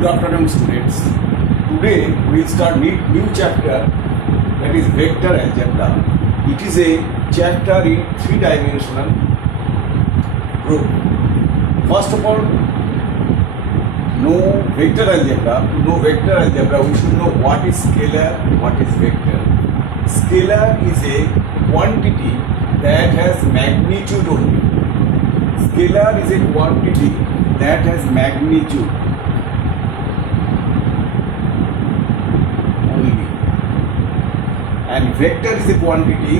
Good afternoon, students. Today we will start new chapter, that is vector algebra. It is a chapter in three-dimensional group. First of all, know vector algebra. To know vector algebra, we should know what is scalar, what is vector. Scalar is a quantity that has magnitude only. Scalar is a quantity that has magnitude only, and vector is a quantity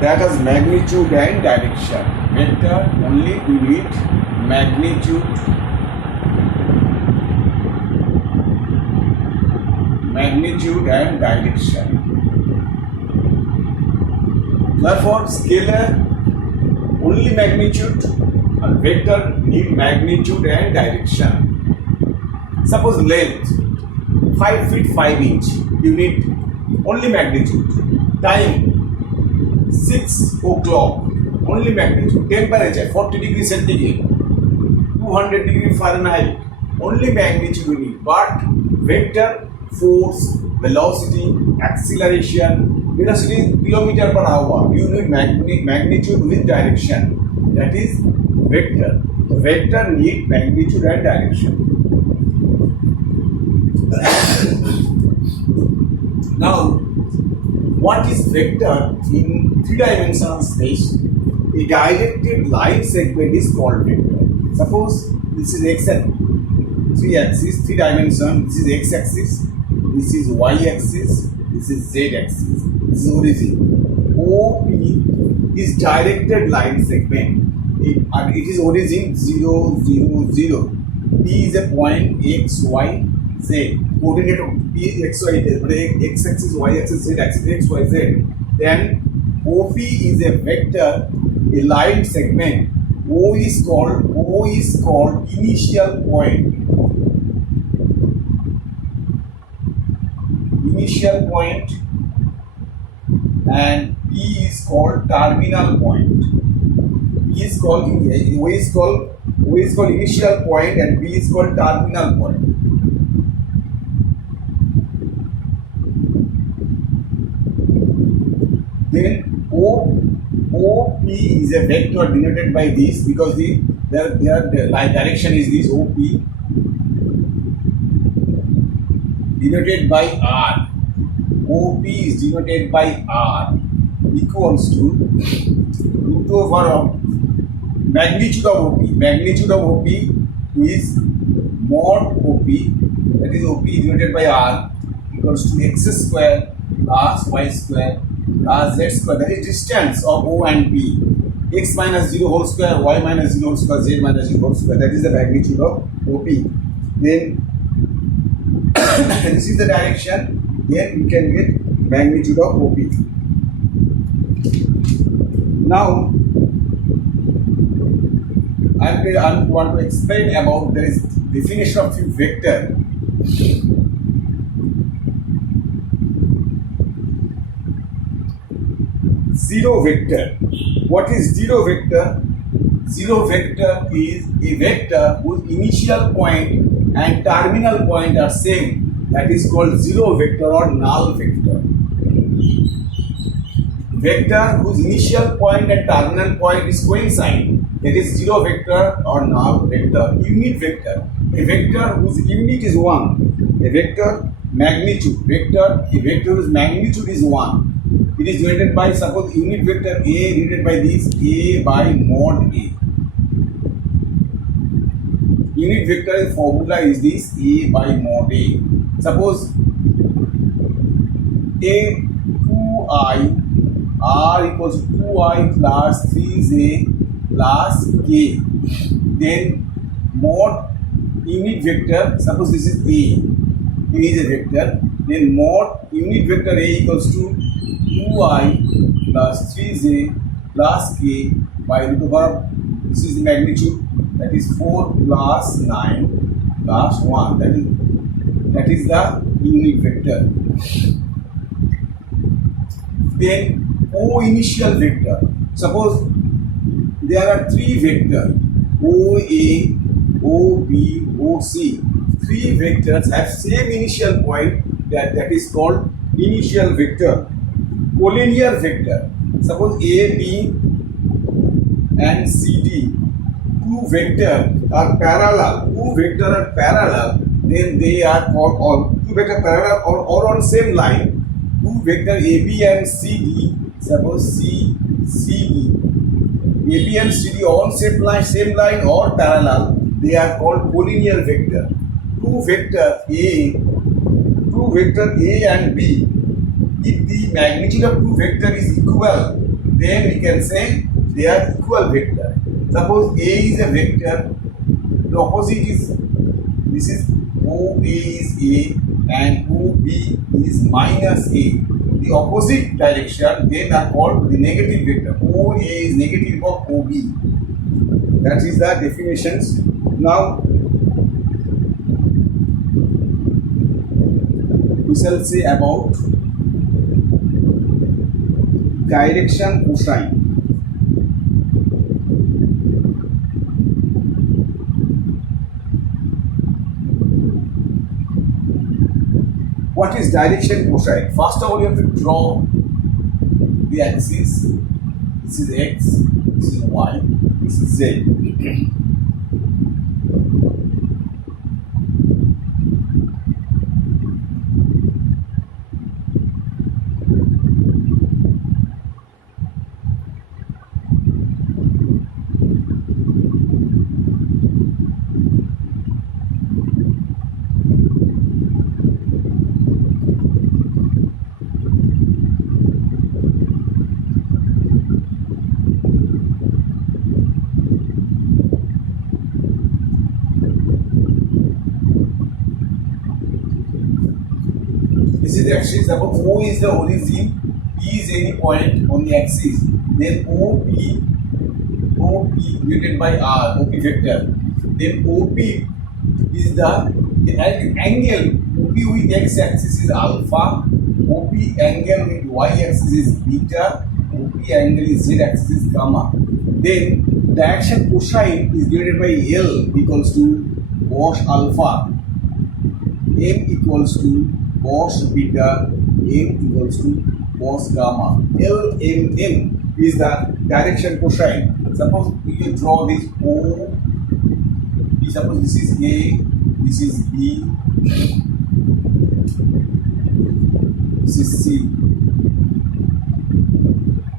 that has magnitude and direction. Vector only we need magnitude and direction. Therefore, scalar only magnitude and vector need magnitude and direction. Suppose length 5 feet 5 inch, you need only magnitude. Time 6 o'clock, only magnitude. Temperature 40 degrees centigrade, 200 degree Fahrenheit, only magnitude we need. But vector, force, velocity, acceleration, velocity is kilometer per hour, you need magnitude with direction. That is vector. The vector need magnitude and direction. Now, what is vector in three-dimensional space? A directed line segment is called vector. Suppose this is x-axis, three dimension. This is x-axis, this is y-axis, this is z-axis, this is origin. OP is directed line segment. It is origin 0, 0, 0. P is a point x, y, z. Coordinate of P, x, y, z. X axis, y axis, z axis, x, y, z. Then OP is a vector, a line segment. O is called initial point. Initial point, and P is called terminal point. O is called initial point and B is called terminal point. Then OP is a vector denoted by this, because their line direction is this. OP denoted by R. OP is denoted by R, equals to root over of magnitude of OP. Magnitude of OP is mod OP, that is OP denoted by R, equals to x square plus y square plus z square, that is distance of O and P. X minus 0 whole square, y minus 0 whole square, z minus 0 whole square, that is the magnitude of OP. Then this is the direction, then we can get magnitude of OP. Now I want to explain about there is definition of vector. Zero vector. What is zero vector? Zero vector is a vector whose initial point and terminal point are same. That is called zero vector or null vector. Vector whose initial point and terminal point is coincide, that is zero vector or null vector. Unit vector, a vector whose unit is 1. A vector magnitude, a vector whose magnitude is 1. It is denoted by, suppose unit vector A denoted by this, A by mod A. Unit vector formula is this, A by mod A. Suppose A 2I, R equals 2I plus 3J plus K. Then mod unit vector, suppose this is A. A is a vector. Then mod unit vector A equals to 2I plus 3J plus K by root over, this is the magnitude, that is 4 plus 9 plus 1. That is the unit vector. Then O initial vector. Suppose there are three vectors OA, OB, OC. three vectors have same initial point, that is called initial vector. Collinear vector. Suppose A, B and C, D. Two vectors are parallel. Then they are called on two vectors parallel or on same line. Two vector A, B and C, D. Suppose C, C, D. A, B and C, D on same line or parallel. They are called collinear vector. Two vector A and B. If the magnitude of two vector is equal, then we can say they are equal vector. Suppose A is a vector, the opposite is, this is OA is A and OB is minus A. The opposite direction, then are called the negative vector. OA is negative of OB. That is the definitions. Now we shall say about direction cosine. What is direction cosine? First of all, you have to draw the axis. This is x, this is y, this is z. This is the axis. Suppose O is the origin, P is any point on the axis. Then OP divided by R, OP vector. Then OP is the angle. OP with x axis is alpha. OP angle with y axis is beta. OP angle is z axis is gamma. Then direction cosine is divided by L equals to cos alpha. M equals to cos beta, M equals to cos gamma. LMM is the direction cosine. Suppose we can draw this O. Suppose this is A, this is B, this is C.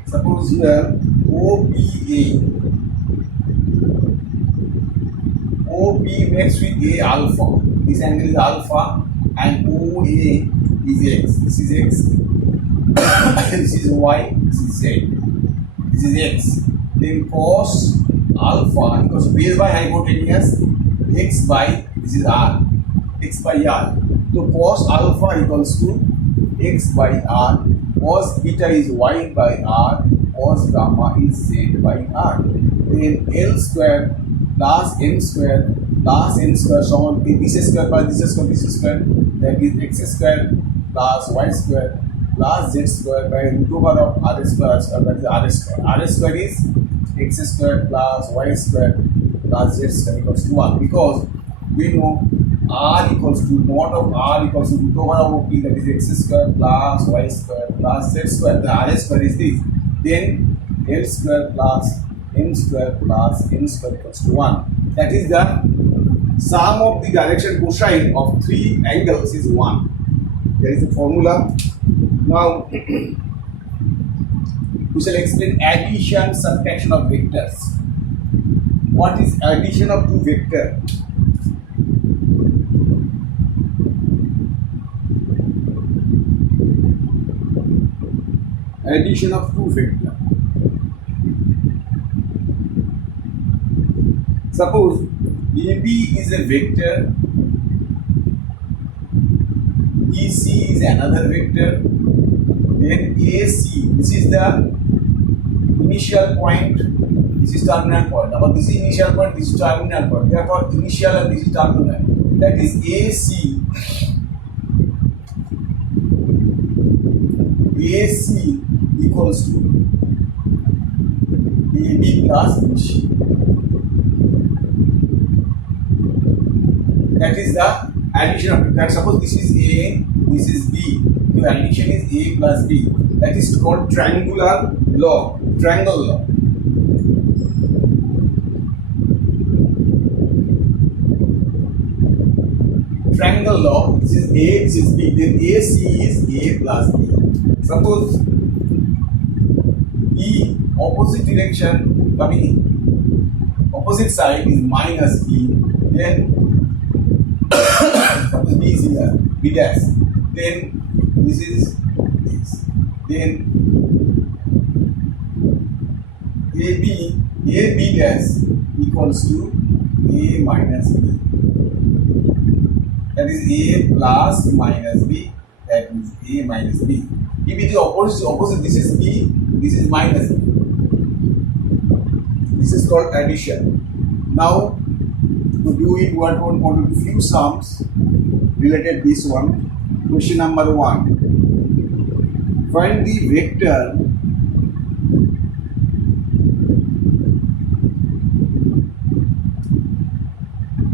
Suppose here OBA. OB makes with A alpha. This angle is alpha and OA is x. This is x. This is y. This is z. This is x. Then cos alpha equals base by hypotenuse x by, this is r, x by r. So cos alpha equals to x by r. Cos beta is y by r. Cos gamma is z by r. Then L square plus n square plus n square, so this square plus this square, that is x square plus y square plus z square by root over of r square, that is r square. R square is x square plus y square plus z square equals to 1, because we know r equals to mod of r equals to root over of OP, that is x square plus y square plus z square. The r square is this. Then L square plus n square plus n square equals to 1. That is the sum of the direction cosine of three angles is 1. There is a formula. Now we shall explain addition, subtraction of vectors. What is addition of two vectors? Addition of two vectors. Suppose AB is a vector, BC is another vector, then AC, this is the initial point, this is terminal point. Now this is initial point, this is terminal point. Therefore initial and this is terminal. That is AC equals to AB plus BC. That is the addition of that. Suppose this is A, this is B. The addition is A plus B. That is called triangular law. Triangle law. Triangle law. This is A, this is B. Then AC is A plus B. Suppose E opposite direction coming opposite side is minus B. Then suppose B is here, B dash. Then this is this. Then AB dash equals to A minus B. That is A plus minus B. That is A minus B. If it is opposite, this is B, this is minus B. This is called addition. Now, to do it, what we want to do few sums related to this one. Question number 1. Find the vector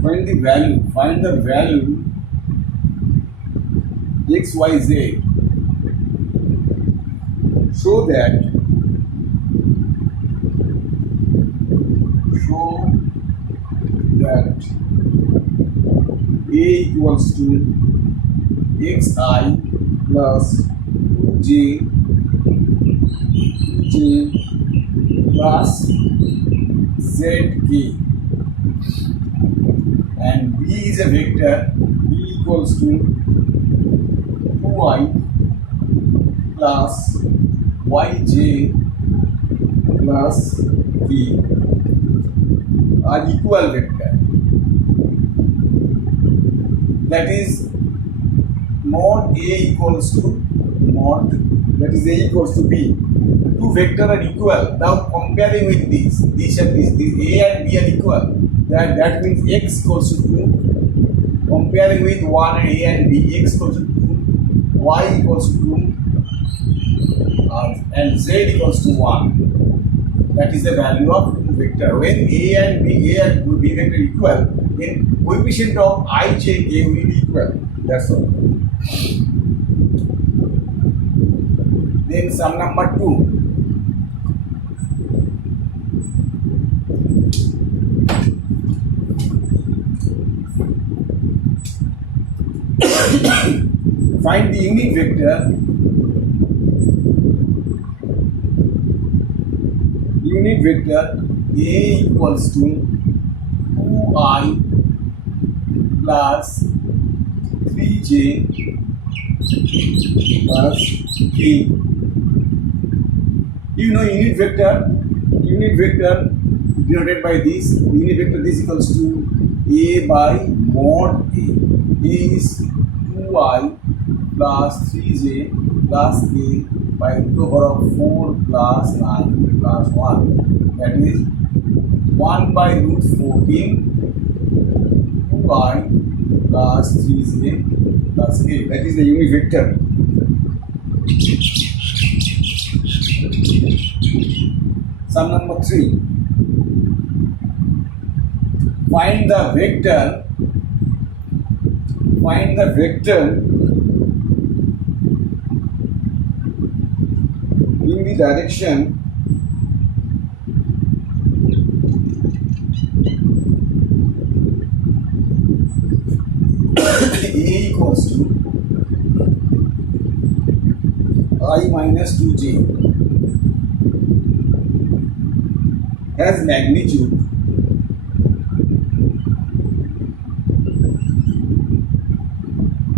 find the value x, y, z so that A equals to xi plus 2j plus zk, and B is a vector. B equals to 2i plus yj plus k are equal vector. That is mod A equals to mod, that is A equals to B. Two vectors are equal. Now comparing with this and this A and B are equal. That means x equals to 2. Comparing with 1 A and B, x equals to 2, y equals to 2, and z equals to 1. That is the value of two vector. When A and B vector equal, then coefficient of I, J, K will be equal. That's all. Then sum number 2. Find the unit vector. Unit vector A equals to 2i plus 3j plus k. You know unit vector denoted by this. Unit vector this equals to A by mod A. A is 2i plus 3j plus k by root over of 4 plus 9 plus 1. That is 1 by root 14 2i plus 3j plus k. That is the unit vector. Sum number 3. Find the vector in the direction A equals to I minus 2j has magnitude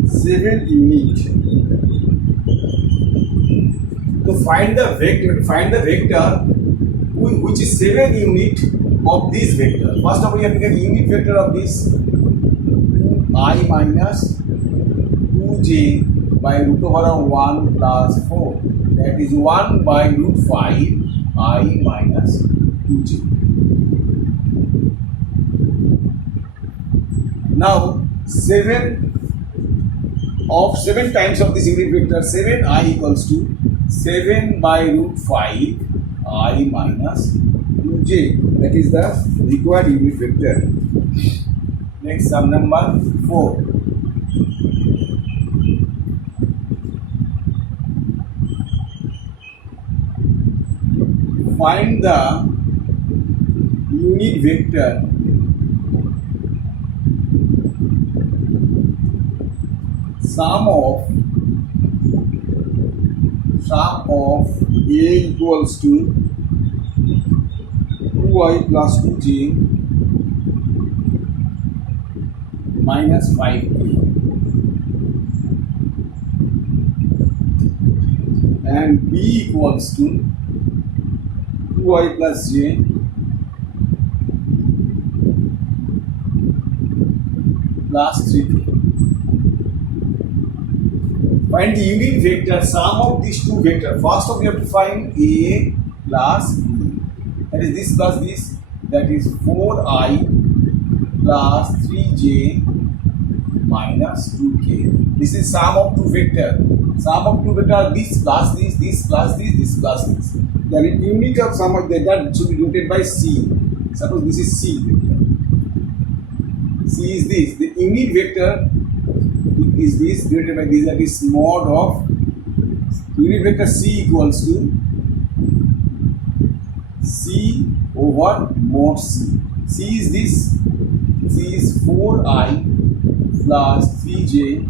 7 unit. To find the vector which is 7 unit of this vector. First of all, you have to get unit vector of this I minus 2j by root over of 1 plus 4. That is 1 by root 5 I minus 2j. Now 7 times of this unit vector, 7i equals to 7 by root 5 I minus 2j. That is the required unit vector. Next, sum number 4. Find the unit vector sum of a equals to 2y plus 2j minus 5k and b equals to 2y plus j plus 3k. Find the unit vector sum of these two vectors. First of all, we have to find a plus b. That is this plus this. That is 4i plus 3j minus 2k. This is sum of two vectors. Sum of two vectors, this plus this, this plus this, this plus this. The unit of sum of that should be denoted by c. Suppose this is c vector. C is this. The unit vector is this denoted by this, that is mod of unit vector c equals to c over mod c. C is this. C is 4i plus 3j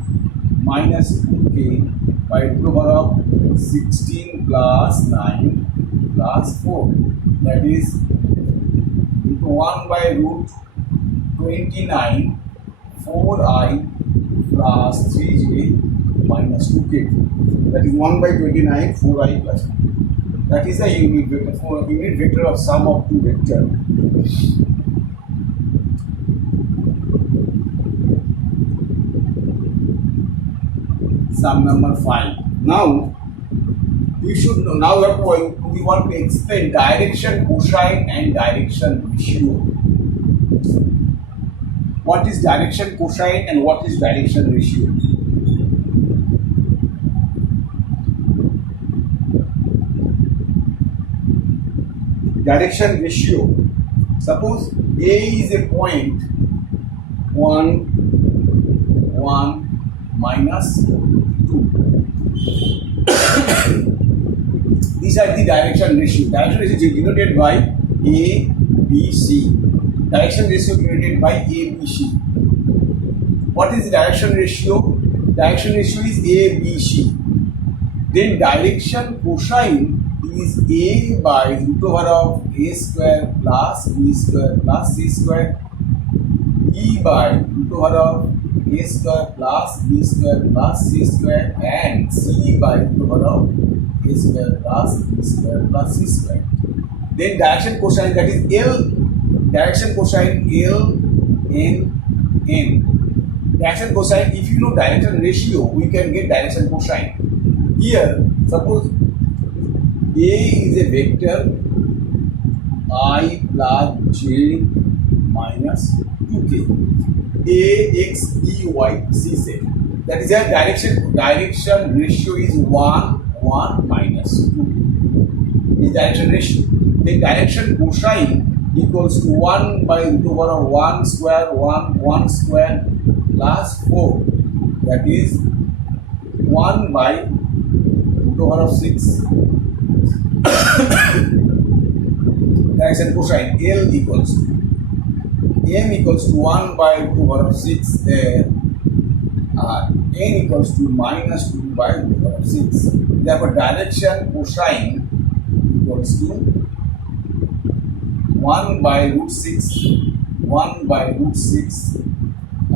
minus 2k by root over of 16 plus 9 plus 4. That is 1 by root 29 4i plus 3j minus 2k. That is 1 by 29 4i plus 2. That is the unit vector, unit vector of sum of two vectors. Sum number 5. Now we should know. Now we want to explain direction cosine and direction ratio. What is direction cosine and what is direction ratio? Direction ratio. Suppose A is a point 1, 1, minus 2. These are the direction ratio. Direction ratio is denoted by A, B, C. Direction ratio denoted by A, B, C. What is the direction ratio? Direction ratio is A, B, C. Then direction cosine is A by root over of A square plus B square plus C square. B by root over of A square plus B square plus C square and C by root over of A square plus B square plus C square. Then direction cosine, that is L. Direction cosine L N N. Direction cosine, if you know direction ratio, we can get direction cosine. Here, suppose A is a vector I plus j minus 2k. A, X, B, Y, C, Z. That is a direction ratio is 1, 1 minus 2. Is direction ratio. The direction cosine equals to 1 by root over of 1 square 1 square plus 4. That is 1 by root over of 6. Direction cosine L equals to M equals to 1 by root over of 6 there. N equals to minus 2 by root over of 6. Therefore, direction cosine equals to 1 by root 6, 1 by root 6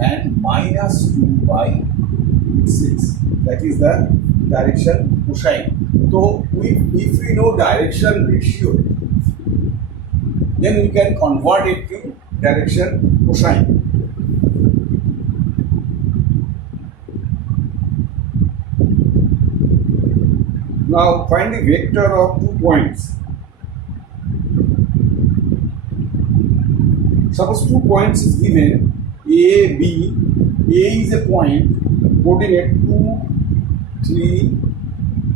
and minus 2 by root 6. That is the direction cosine. So, if we know direction ratio, then we can convert it to direction cosine. Now find the vector of 2 points. Suppose 2 points is given A, B. A is a point coordinate 2, 3,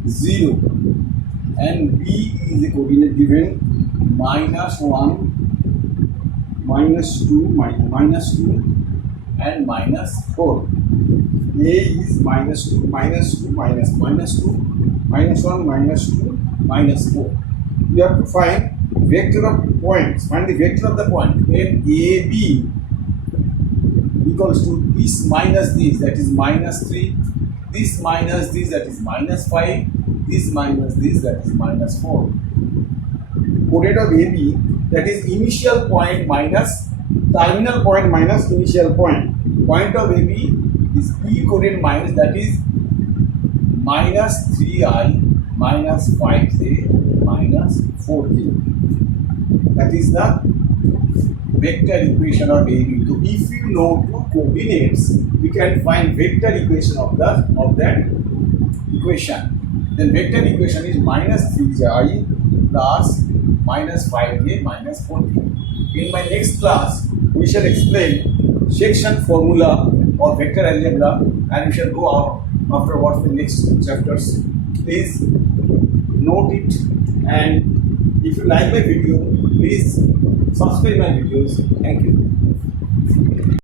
0 and B is a coordinate given minus 1, minus 2, minus 2 and minus 4. A is minus 2, minus 2, minus 2, minus 1, minus 2, minus 4. You have to find vector of points. Find the vector of the point. When AB equals to this minus this, that is minus 3, this minus this, that is minus 5, this minus this, that is minus 4. Coded of AB, that is initial point minus terminal point minus initial point. Point of AB is P coded minus, that is minus 3I minus 5J minus 4J. That is the vector equation of AB. So if you know two coordinates, we can find vector equation of that equation. Then vector equation is minus 3Ji plus minus 5J minus 4J. In my next class, we shall explain section formula or vector algebra, and we shall go out afterwards the next chapters. Please note it, and if you like my video, please subscribe my videos. Thank you.